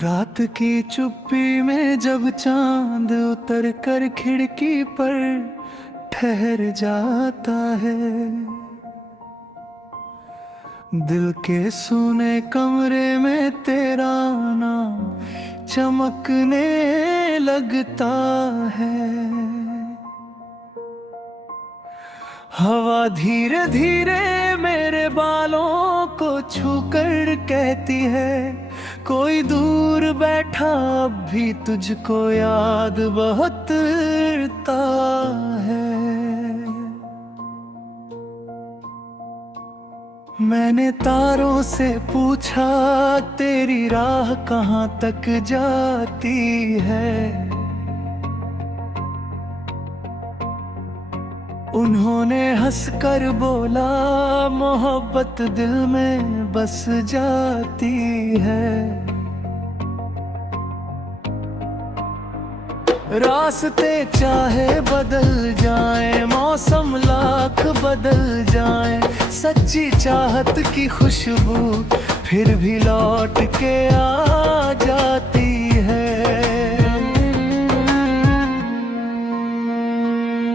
रात की चुप्पी में जब चांद उतर कर खिड़की पर ठहर जाता है, दिल के सूने कमरे में तेरा नाम चमकने लगता है। हवा धीरे धीरे मेरे बालों को छूकर कहती है, कोई दूर बैठा अब भी तुझको याद बहुत करता है। मैंने तारों से पूछा तेरी राह कहाँ तक जाती है, उन्होंने हंसकर बोला मोहब्बत दिल में बस जाती है। रास्ते चाहे बदल जाए, मौसम लाख बदल जाए, सच्ची चाहत की खुशबू फिर भी लौट के आ जाती है।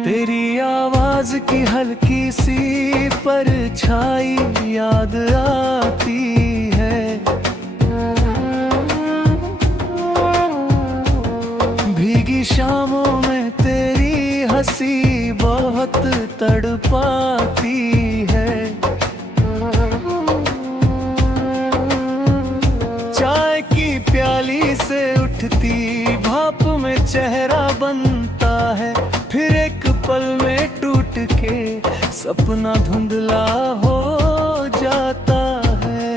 तेरी आवाज की हल्की सी परछाई याद आती है, भीगी शामों में तेरी हंसी बहुत तड़पाती है। चाय की प्याली से उठती भाप में चेहरा बनता है, फिर एक पल में टूट के सपना धुंधला हो जाता है।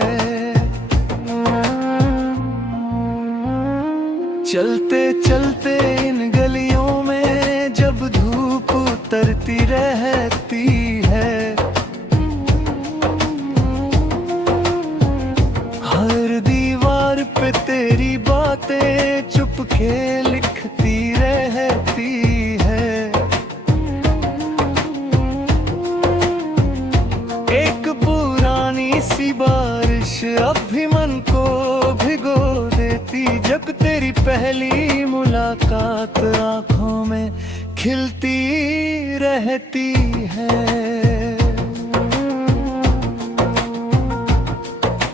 चलते चलते इन गलियों में जब धूप उतरती रहती है, हर दीवार पे तेरी बातें चुपके लिखती रहती है। एक पुरानी सी बारिश अब भी मन को भिगो देती, जब तेरी पहली मुलाकात आंखों में खिलती रहती है।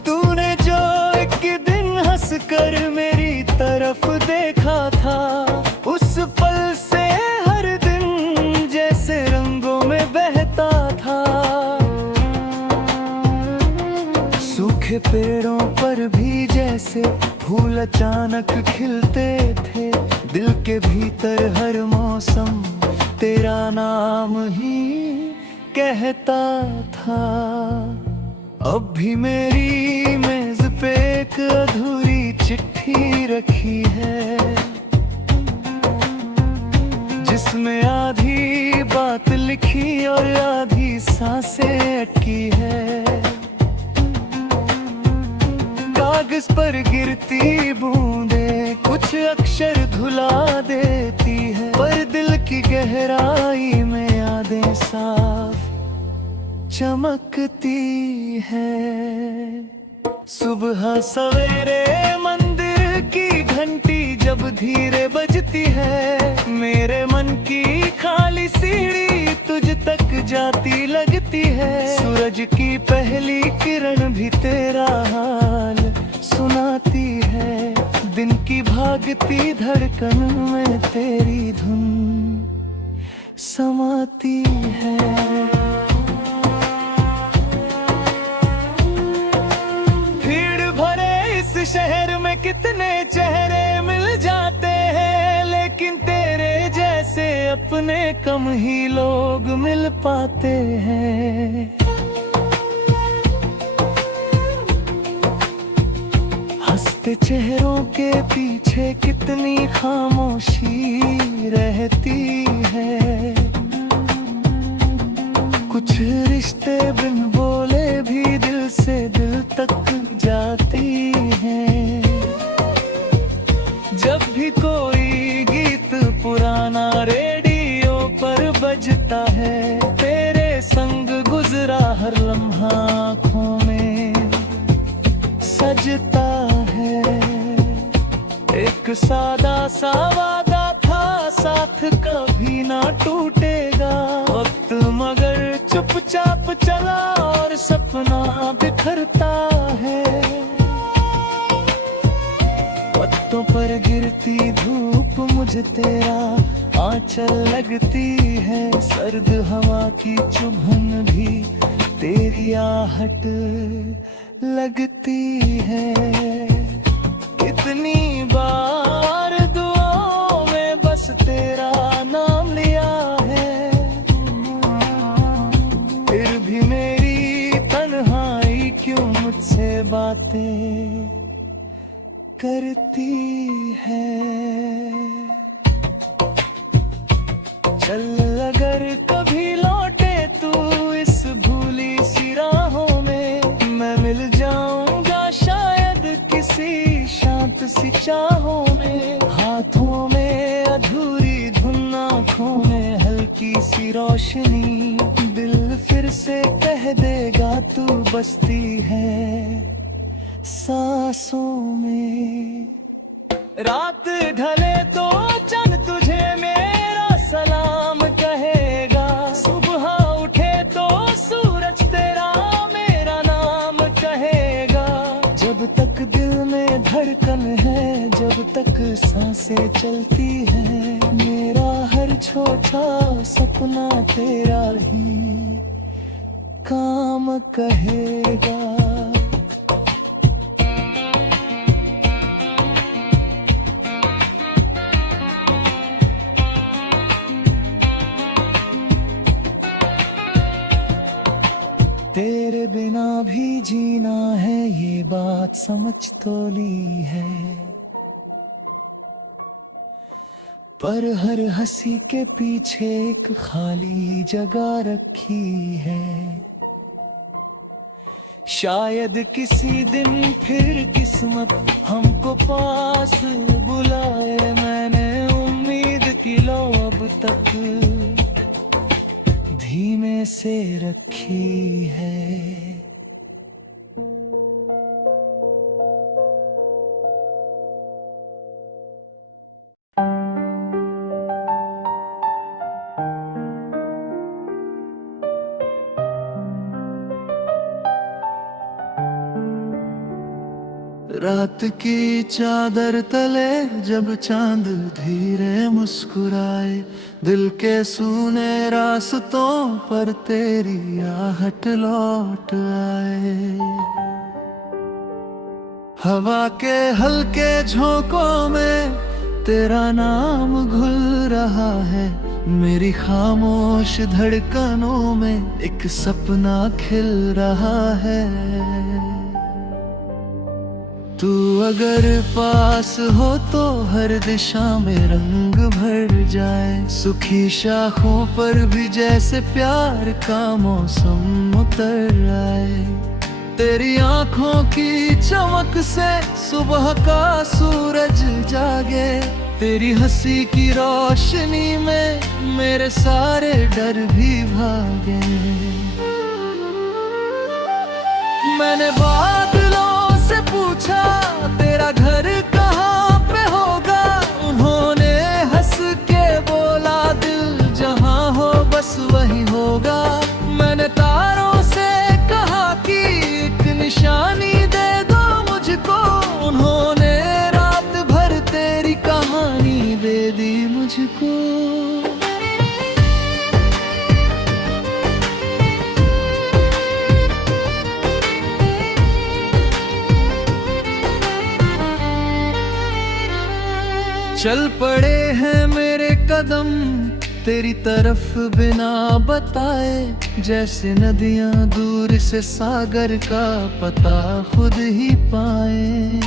तूने जो एक दिन हंसकर मेरी तरफ देखा था, उस पल से हर दिन जैसे रंगों में बहता था। सूखे पेड़ों पर भी जैसे फूल अचानक खिलते थे, दिल के भीतर हर मौसम तेरा नाम ही कहता था। अब भी मेरी मेज पे एक अधूरी चिट्ठी रखी है, जिसमें आधी बात लिखी और आधी सांसें अटकी है। कागज पर गिरती बूंदें कुछ अक्षर धुला देती है, पर दिल की गहराई में यादें साफ चमकती है। सुबह सवेरे मंदिर की घंटी जब धीरे बजती है, मेरे मन की खाली सीढ़ी तुझ तक जाती लगती है। सूरज की पहली किरण भी तेरा हाल सुनाती है, दिन की भागती धड़कन में तेरी धुन समाती है। भीड़ भरे इस शहर में कितने चेहरे मिल जाते हैं, लेकिन तेरे जैसे अपने कम ही लोग मिल पाते हैं। हंसते चेहरों के पीछे कितनी खामोशी रहती है, कुछ रिश्ते बिन बोले भी दिल से दिल तक जाती हैं। जब भी कोई गीत पुराना रेडियो पर बजता है, तेरे संग गुजरा हर लम्हा आँखों में सजता है। सादा सा वादा था, साथ कभी ना टूटेगा। वक्त मगर चुपचाप चला और सपना बिखरता है। पत्तों पर गिरती धूप मुझे तेरा आंचल लगती है। सर्द हवा की चुभन भी तेरी आहट लगती है। कितनी बार दुआओं में बस तेरा नाम लिया है, फिर भी मेरी तन्हाई क्यों मुझसे बातें करती है। चल अगर कभी लौटे तू इस भूली सी राहों में, मैं मिल जाऊंगा शायद किसी शांत सी चाहों में। हाथों में अधूरी धुन, आँखों में हल्की सी रोशनी, दिल फिर से कह देगा तू बसती है सांसों में। रात ढले तो चंद तुझे मेरा सलाम कहेगा, सुबह उठे तो सूरज तेरा मेरा नाम कहेगा। जब तक दिल में धड़कन है, जब तक सांसें चलती है, मेरा हर छोटा सपना तेरा ही काम कहेगा। तेरे बिना भी जीना है, ये बात समझ तो ली है, पर हर हंसी के पीछे एक खाली जगह रखी है। शायद किसी दिन फिर किस्मत हमको पास बुलाए, मैंने उम्मीद की लो अब तक धीमे से रखी है। रात की चादर तले जब चांद धीरे मुस्कुराए, दिल के सूने रास्तों पर तेरी आहट लौट आए। हवा के हल्के झोंकों में तेरा नाम घुल रहा है, मेरी खामोश धड़कनों में एक सपना खिल रहा है। तू अगर पास हो तो हर दिशा में रंग भर जाए, सूखी शाखों पर भी जैसे प्यार का मौसम उतर आए। तेरी आंखों की चमक से सुबह का सूरज जागे, तेरी हंसी की रोशनी में मेरे सारे डर भी भागे। मैंने बादलों से पूछा तेरा घर कहाँ पे होगा, उन्होंने हंस के बोला दिल जहाँ हो बस वही होगा। मैंने तारों से कहा कि एक निशानी दे दो मुझको, उन्होंने रात भर तेरी कहानी दे दी मुझको। चल पड़े हैं मेरे कदम तेरी तरफ बिना बताए, जैसे नदियां दूर से सागर का पता खुद ही पाए।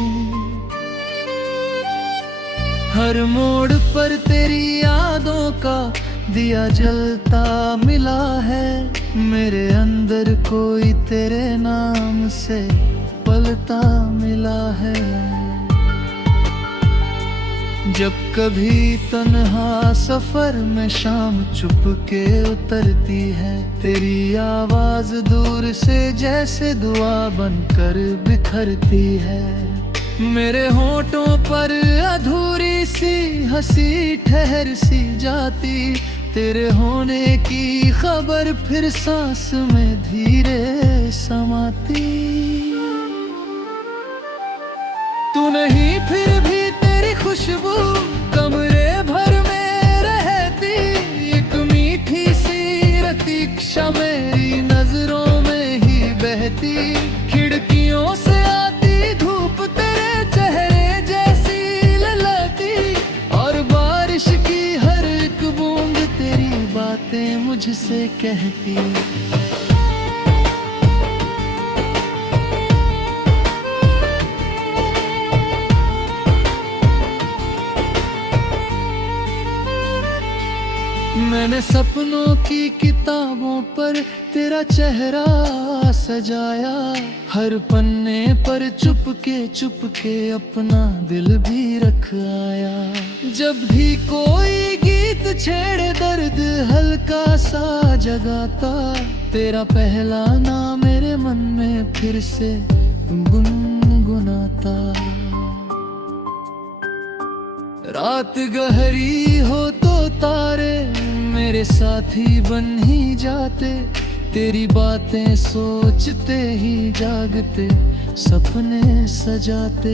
हर मोड़ पर तेरी यादों का दिया जलता मिला है, मेरे अंदर कोई तेरे नाम से पलता मिला है। जब कभी तन्हा सफर में शाम चुप के उतरती है, तेरी आवाज दूर से जैसे दुआ बनकर बिखरती है। मेरे होठों पर अधूरी सी हंसी ठहर सी जाती, तेरे होने की खबर फिर सांस में धीरे समाती। तू नहीं फिर भी तेरी खुशबू कमरे भर में रहती, एक मीठी सी प्रतीक्षा मेरी नजरों में ही बहती। खिड़कियों से आती धूप तेरे चेहरे जैसी ललती, और बारिश की हर एक बूंद तेरी बातें मुझसे कहती। मैंने सपनों की किताबों पर तेरा चेहरा सजाया, हर पन्ने पर चुपके अपना दिल भी रख आया। जब भी कोई गीत छेड़े दर्द हल्का सा जगाता, तेरा पहला नाम मेरे मन में फिर से गुनगुनाता। रात गहरी हो तो तारे मेरे साथी बन ही जाते, तेरी बातें सोचते ही जागते सपने सजाते।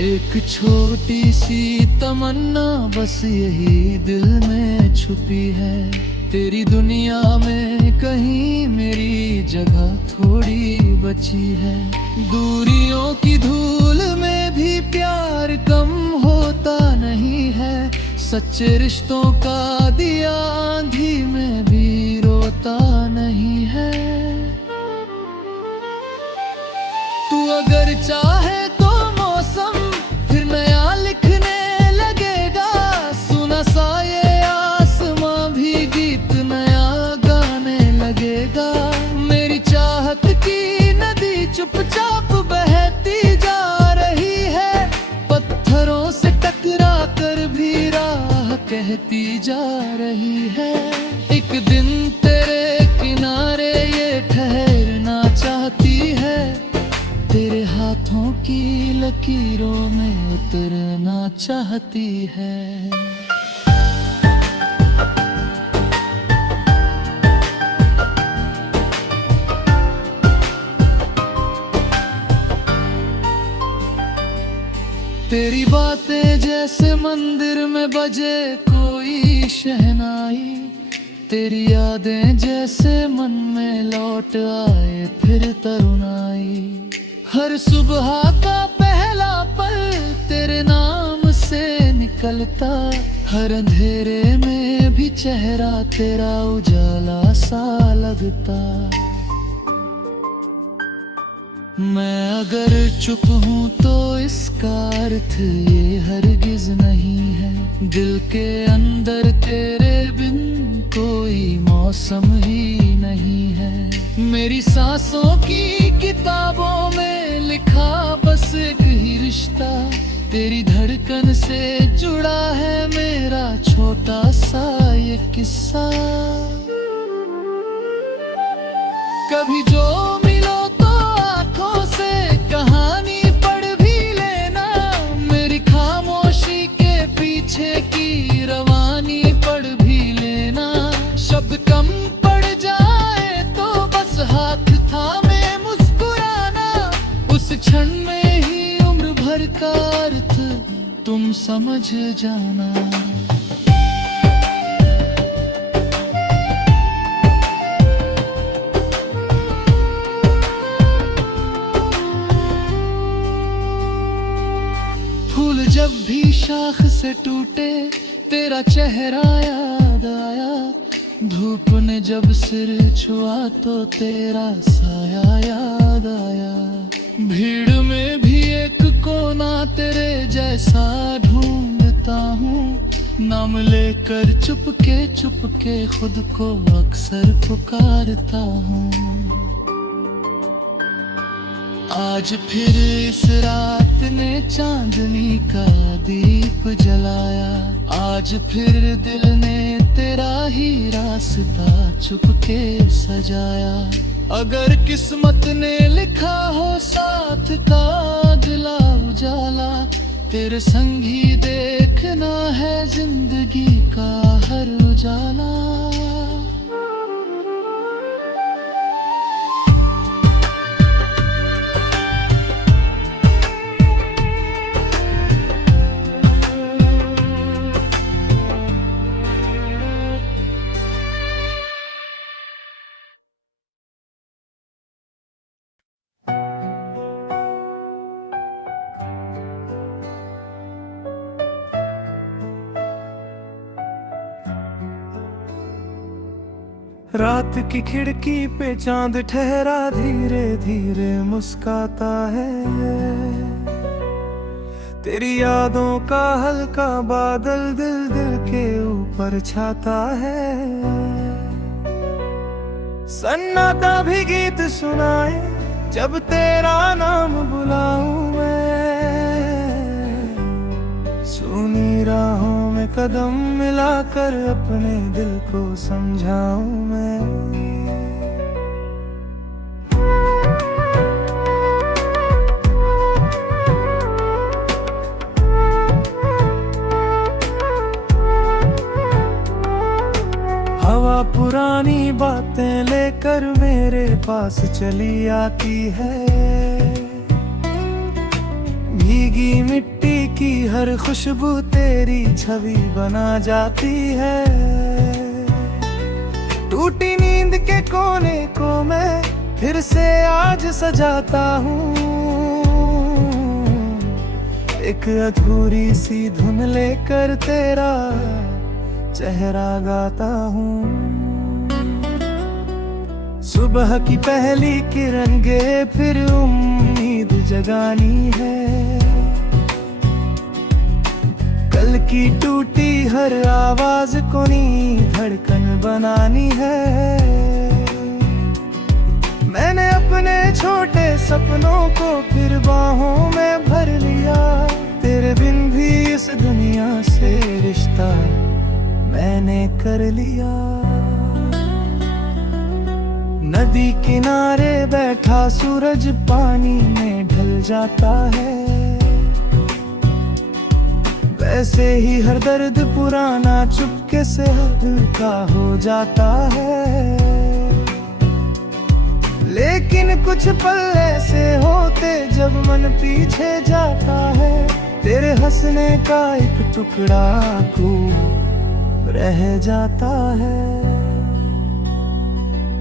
एक छोटी सी तमन्ना बस यही दिल में छुपी है, तेरी दुनिया में कहीं मेरी जगह थोड़ी बची है। दूरियों की धूल में भी प्यार कम होता नहीं है, सच्चे रिश्तों का दिया आंधी में भी रोता नहीं है। तू अगर चाहे तो मौसम फिर नया लिखने लगेगा, सुना सा ये आसमां भी गीत नया गाने लगेगा। मेरी चाहत की नदी चुपचाप बहती जा रही है, पत्थरों से टकरा कर भी राह कहती जा रही है। एक दिन तेरे किनारे ये ठहरना चाहती है, तेरे हाथों की लकीरों में उतरना चाहती है। तेरी बातें जैसे मंदिर में बजे कोई शहनाई, तेरी यादें जैसे मन में लौट आए फिर तरुणाई। हर सुबह का पहला पल तेरे नाम से निकलता, हर अंधेरे में भी चेहरा तेरा उजाला सा लगता। मैं अगर चुप हूँ तो इसका अर्थ ये हरगिज नहीं है, दिल के अंदर तेरे बिन कोई मौसम ही नहीं है। मेरी सांसों की किताबों में लिखा बस एक ही रिश्ता, तेरी धड़कन से जुड़ा है मेरा छोटा सा ये किस्सा। कभी जो मिलो तो आंखों से कहानी पढ़ भी लेना, मेरी खामोशी के पीछे की रवानी पढ़ भी लेना। शब्द कम पड़ जाए तो बस हाथ थामे मुस्कुराना, उस क्षण में ही उम्र भर का अर्थ तुम समझ जाना। फूल जब भी शाख से टूटे तेरा चेहरा याद आया, धूप ने जब सिर छुआ तो तेरा साया याद आया। भीड़ में भी एक कोना तेरे जैसा ढूंढता हूँ, नाम लेकर चुपके खुद को अक्सर पुकारता हूँ। आज फिर इस रात ने चांदनी का दीप जलाया, आज फिर दिल ने तेरा ही रास्ता चुपके सजाया। अगर किस्मत ने लिखा हो साथ का अगला उजाला, तेरे संग ही देखना है जिंदगी का हर उजाला। रात की खिड़की पे चांद ठहरा धीरे धीरे मुस्काता है, तेरी यादों का हल्का बादल दिल दिल के ऊपर छाता है। सन्नाटा भी गीत सुनाए जब तेरा नाम बुलाऊं मैं, सुनी राहों में कदम मिलाकर अपने दिल को समझाऊं मैं। हवा पुरानी बातें लेकर मेरे पास चली आती है, भीगी मिट्टी की हर खुशबू तेरी छवि बना जाती है। टूटी नींद के कोने को मैं फिर से आज सजाता हूँ, एक अधूरी सी धुन लेकर तेरा चेहरा गाता हूँ। सुबह की पहली किरण गे फिर उम्मीद जगानी है, कल की टूटी हर आवाज को नी धड़कन बनानी है। मैंने अपने छोटे सपनों को फिर बाहों में भर लिया, तेरे बिन भी इस दुनिया से रिश्ता मैंने कर लिया। नदी किनारे बैठा सूरज पानी में ढल जाता है, वैसे ही हर दर्द पुराना चुपके से हल्का हो जाता है। लेकिन कुछ पल ऐसे होते जब मन पीछे जाता है, तेरे हंसने का एक टुकड़ा खूब रह जाता है।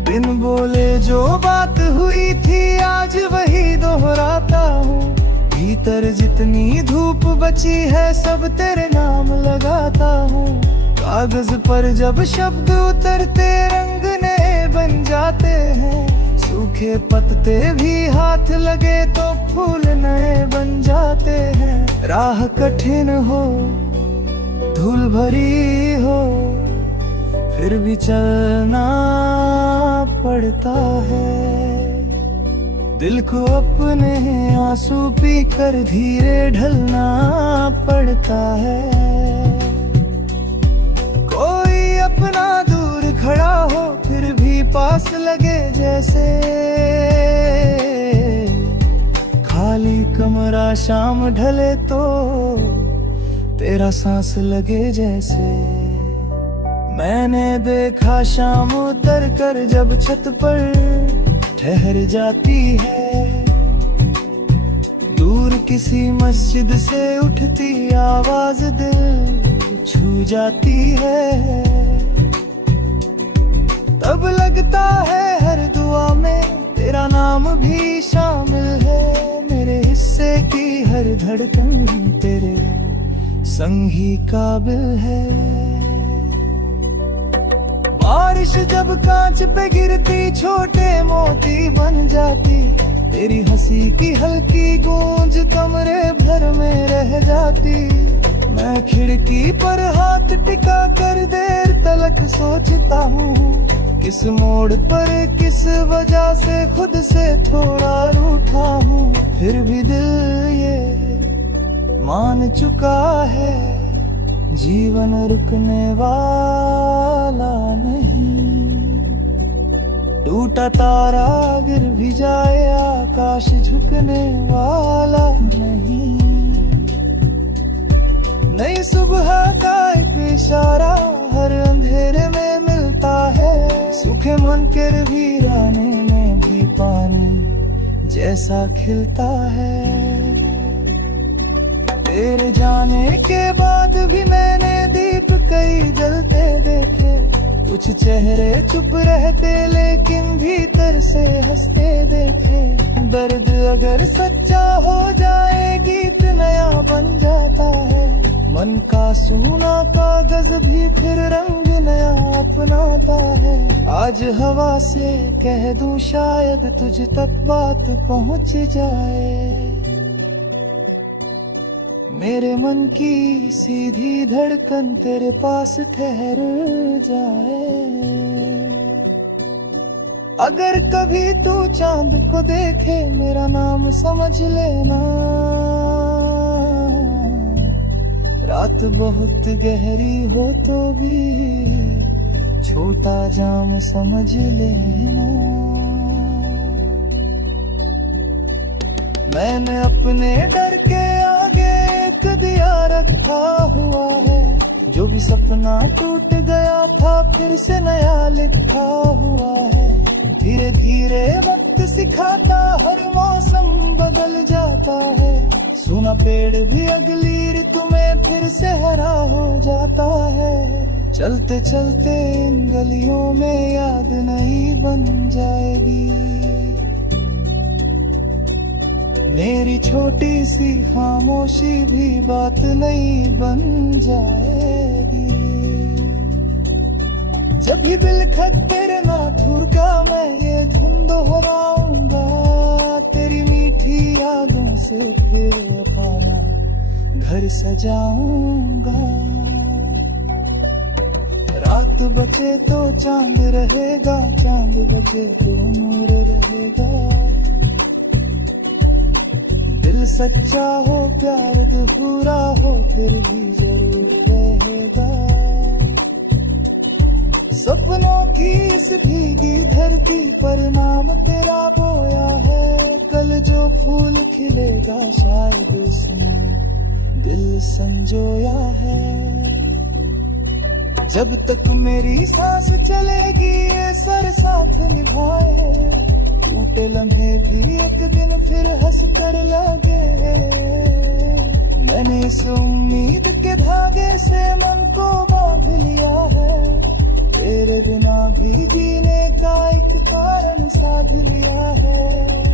बिन बोले जो बात हुई थी आज वही दोहराता हूँ, भीतर जितनी धूप बची है सब तेरे नाम लगाता हूँ। कागज पर जब शब्द उतरते रंग नए बन जाते हैं, सूखे पत्ते भी हाथ लगे तो फूल नए बन जाते हैं। राह कठिन हो धूल भरी हो फिर भी चलना पड़ता है, दिल को अपने आंसू पी कर धीरे ढलना पड़ता है। कोई अपना दूर खड़ा हो फिर भी पास लगे जैसे, खाली कमरा शाम ढले तो तेरा सांस लगे जैसे। मैंने देखा शाम उतर कर जब छत पर ठहर जाती है, दूर किसी मस्जिद से उठती आवाज दिल छू जाती है। तब लगता है हर दुआ में तेरा नाम भी शामिल है, मेरे हिस्से की हर धड़कन तेरे संग ही काबिल है। बारिश जब कांच पे गिरती छोटे मोती बन जाती, तेरी हंसी की हल्की गूंज कमरे भर में रह जाती। मैं खिड़की पर हाथ टिका कर देर तलक सोचता हूँ, किस मोड़ पर किस वजह से खुद से थोड़ा रूठा हूँ। फिर भी दिल ये मान चुका है जीवन रुकने वाला नहीं, टूटा तारा गिर भी जाए आकाश झुकने वाला नहीं। नई सुबह का एक इशारा हर अंधेरे में मिलता है। सूखे मन के वीराने में भी पानी जैसा खिलता है। तेरे जाने के बाद भी मैंने दीप कई जलते देखे। कुछ चेहरे चुप रहते लेकिन भीतर से हंसते देखे। दर्द अगर सच्चा हो जाए गीत नया बन जाता है। मन का सूना कागज भी फिर रंग नया अपनाता है। आज हवा से कह दूं शायद तुझ तक बात पहुंच जाए। मेरे मन की सीधी धड़कन तेरे पास ठहर जाए। अगर कभी तू चांद को देखे मेरा नाम समझ लेना। रात बहुत गहरी हो तो भी छोटा जाम समझ लेना। मैंने अपने डर के आगे एक दिया रखा हुआ है। जो भी सपना टूट गया था फिर से नया लिखा हुआ है। धीरे धीरे वक्त सिखाता हर मौसम बदल जाता है। सुना पेड़ भी अगली ऋतु में फिर से हरा हो जाता है। चलते चलते इन गलियों में याद नहीं बन जाएगी। मेरी छोटी सी खामोशी भी बात नहीं बन जाएगी। जब भी बिलखत तेरे नाथुर का मैं ये धुन दोहराऊंगा। तेरी मीठी यादों से फिर अपना घर सजाऊंगा। रात बचे तो चांद रहेगा, चांद बचे तो नूर रहेगा। दिल सच्चा हो प्यार अधूरा हो फिर भी जरूर रहेगा। सपनों की इस भीगी धरती पर नाम तेरा बोया है। कल जो फूल खिलेगा शायद इसमें दिल संजोया है। जब तक मेरी सांस चलेगी ये सर साथ निभाए। टूटे लम्हे भी एक दिन फिर हंस कर लगे। मैंने इस उम्मीद के धागे से मन को बांध लिया है। तेरे बिना भी जीने का एक कारण साध लिया है।